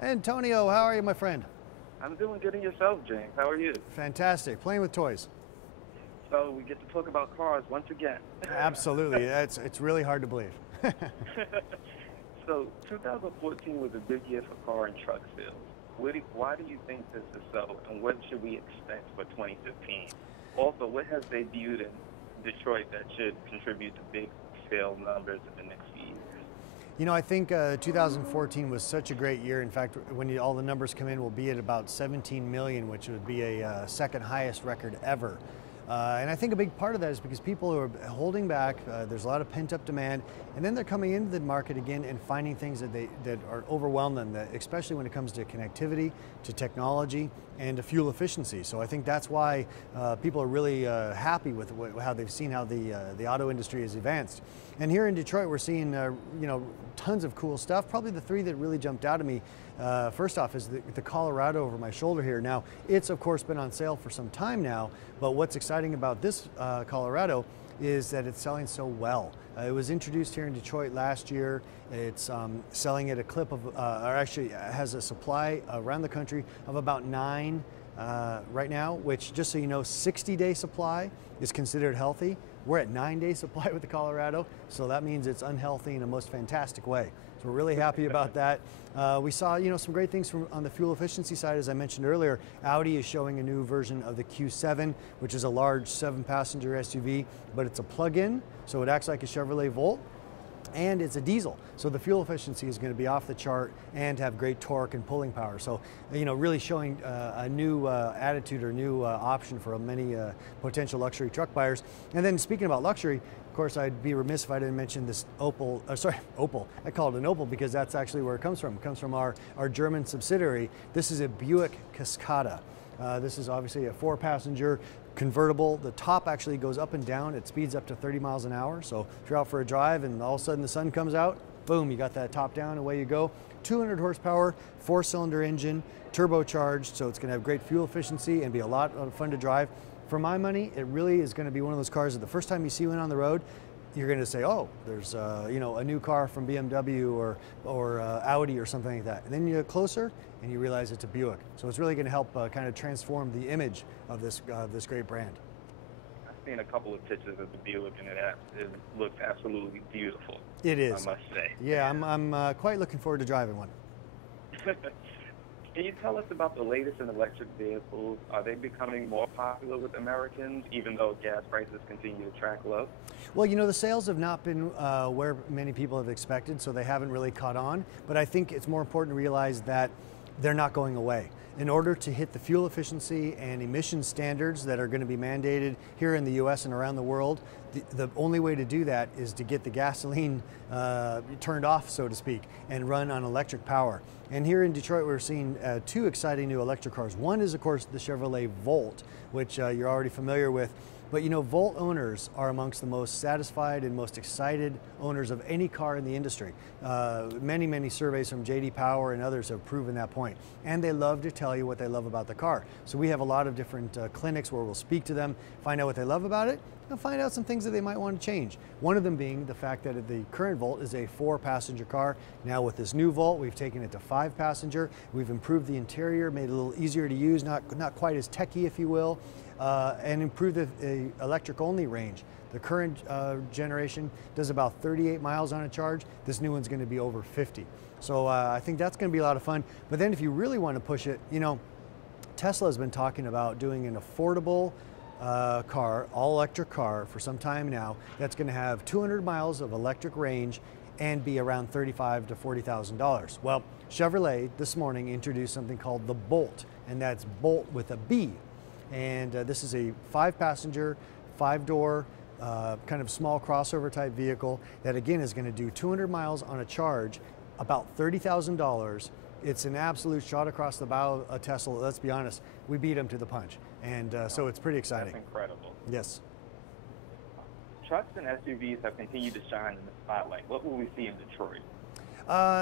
Antonio, how are you, my friend? I'm doing good in yourself, James. How are you? Fantastic. Playing with toys. So we get to talk about cars once again. Absolutely. It's really hard to believe. So 2014 was a good year for car and truck sales. Why do you think this is so, and what should we expect for 2015? Also, what has debuted in Detroit that should contribute to big sale numbers in the next few years? You know, I think 2014 was such a great year. In fact, when all the numbers come in, we'll be at about 17 million, which would be a second highest record ever. And I think a big part of that is because people are holding back, there's a lot of pent-up demand, and then they're coming into the market again and finding things that are overwhelm them, especially when it comes to connectivity, to technology, and to fuel efficiency. So I think that's why people are really happy with how they've seen how the auto industry has advanced. And here in Detroit, we're seeing tons of cool stuff. Probably the three that really jumped out at me, first off, is the Colorado over my shoulder here. Now, it's of course been on sale for some time now, but what's exciting about this Colorado is that it's selling so well. It was introduced here in Detroit last year. It's selling at a clip of, or actually has a supply around the country of about 9 right now, which, just so you know, 60-day supply is considered healthy. We're at 9-day supply with the Colorado, so that means it's unhealthy in a most fantastic way. So we're really happy about that. We saw, some great things on the fuel efficiency side. As I mentioned earlier, Audi is showing a new version of the Q7, which is a large 7-passenger SUV, but it's a plug-in, so it acts like a Chevrolet Volt. And it's a diesel, so the fuel efficiency is going to be off the chart and have great torque and pulling power. So, really showing a new attitude or new option for many potential luxury truck buyers. And then speaking about luxury, of course, I'd be remiss if I didn't mention this Opel. I call it an Opel because that's actually where it comes from. It comes from our German subsidiary. This is a Buick Cascada. This is obviously a 4-passenger convertible. The top actually goes up and down. It speeds up to 30 miles an hour. So if you're out for a drive and all of a sudden the sun comes out, boom, you got that top down, away you go. 200 horsepower, 4-cylinder engine, turbocharged, so it's going to have great fuel efficiency and be a lot of fun to drive. For my money, it really is going to be one of those cars that the first time you see one on the road, you're going to say, oh, there's a new car from BMW or Audi or something like that. And then you get closer and you realize it's a Buick. So it's really going to help kind of transform the image of this great brand. I've seen a couple of pictures of the Buick and it looks absolutely beautiful. It is. I must say. Yeah, I'm quite looking forward to driving one. Can you tell us about the latest in electric vehicles? Are they becoming more popular with Americans, even though gas prices continue to track low? Well, the sales have not been where many people have expected, so they haven't really caught on. But I think it's more important to realize that they're not going away. In order to hit the fuel efficiency and emission standards that are going to be mandated here in the U.S. and around the world, the only way to do that is to get the gasoline turned off, so to speak, and run on electric power. And here in Detroit, we're seeing 2 exciting new electric cars. One is, of course, the Chevrolet Volt, which you're already familiar with. But Volt owners are amongst the most satisfied and most excited owners of any car in the industry. Many surveys from J.D. Power and others have proven that point. And they love to tell you what they love about the car. So we have a lot of different clinics where we'll speak to them, find out what they love about it, and find out some things that they might want to change. One of them being the fact that the current Volt is a 4-passenger car. Now with this new Volt, we've taken it to 5-passenger. We've improved the interior, made it a little easier to use, not quite as techy, if you will. And improve the electric-only range. The current generation does about 38 miles on a charge. This new one's going to be over 50. So I think that's going to be a lot of fun. But then if you really want to push it, Tesla has been talking about doing an affordable car, all-electric car for some time now, that's going to have 200 miles of electric range and be around $35,000 to $40,000. Well, Chevrolet this morning introduced something called the Bolt, and that's Bolt with a B. And this is a 5-passenger, 5-door, kind of small crossover type vehicle that again is going to do 200 miles on a charge, about $30,000. It's an absolute shot across the bow of Tesla. Let's be honest, we beat them to the punch. And so it's pretty exciting. That's incredible. Yes. Trucks and SUVs have continued to shine in the spotlight. What will we see in Detroit?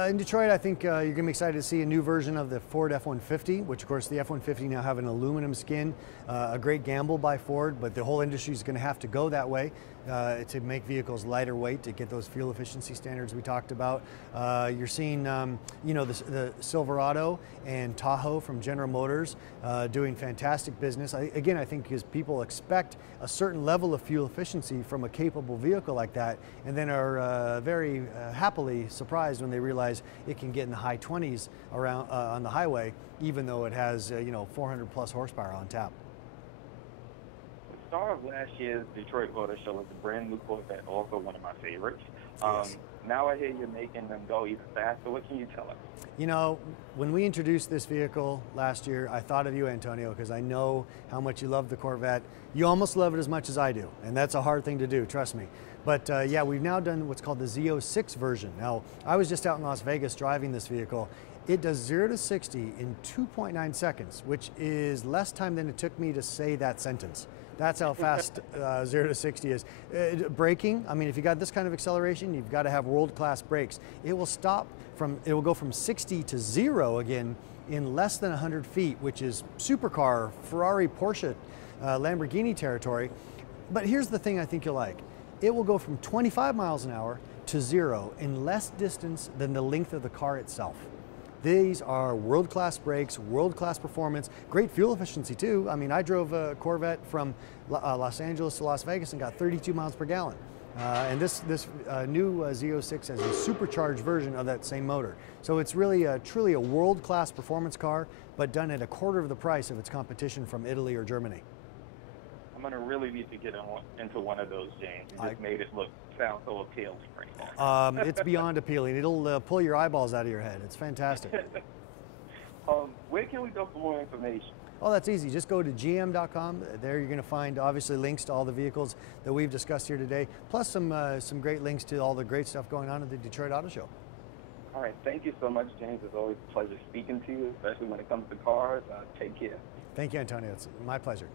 In Detroit, I think you're going to be excited to see a new version of the Ford F-150, which of course the F-150 now have an aluminum skin. A great gamble by Ford, but the whole industry is going to have to go that way. to make vehicles lighter weight to get those fuel efficiency standards we talked about. You're seeing, the Silverado and Tahoe from General Motors doing fantastic business. Again, I think because people expect a certain level of fuel efficiency from a capable vehicle like that, and then are very happily surprised when they realize it can get in the high 20s around on the highway, even though it has 400 plus horsepower on tap. The star of last year's Detroit Auto Show was the brand new Corvette, also one of my favorites. Yes. Now I hear you're making them go even faster. What can you tell us? When we introduced this vehicle last year, I thought of you, Antonio, because I know how much you love the Corvette. You almost love it as much as I do, and that's a hard thing to do, trust me. But yeah, we've now done what's called the Z06 version. Now, I was just out in Las Vegas driving this vehicle. It does 0 to 60 in 2.9 seconds, which is less time than it took me to say that sentence. That's how fast 0 to 60 is. Braking, I mean, if you got this kind of acceleration, you've got to have world-class brakes. It will go from 60 to 0 again in less than 100 feet, which is supercar, Ferrari, Porsche, Lamborghini territory. But here's the thing I think you'll like. It will go from 25 miles an hour to 0 in less distance than the length of the car itself. These are world-class brakes, world-class performance, great fuel efficiency too. I mean, I drove a Corvette from Los Angeles to Las Vegas and got 32 miles per gallon. And this new Z06 has a supercharged version of that same motor. So it's really truly a world-class performance car, but done at a quarter of the price of its competition from Italy or Germany. I'm going to really need to get into one of those, James. You just made it sound so appealing right now. It's beyond appealing. It'll pull your eyeballs out of your head. It's fantastic. Where can we go for more information? Oh, that's easy. Just go to gm.com. There you're going to find obviously links to all the vehicles that we've discussed here today, plus some great links to all the great stuff going on at the Detroit Auto Show. All right. Thank you so much, James. It's always a pleasure speaking to you, especially when it comes to cars. Take care. Thank you, Antonio. It's my pleasure.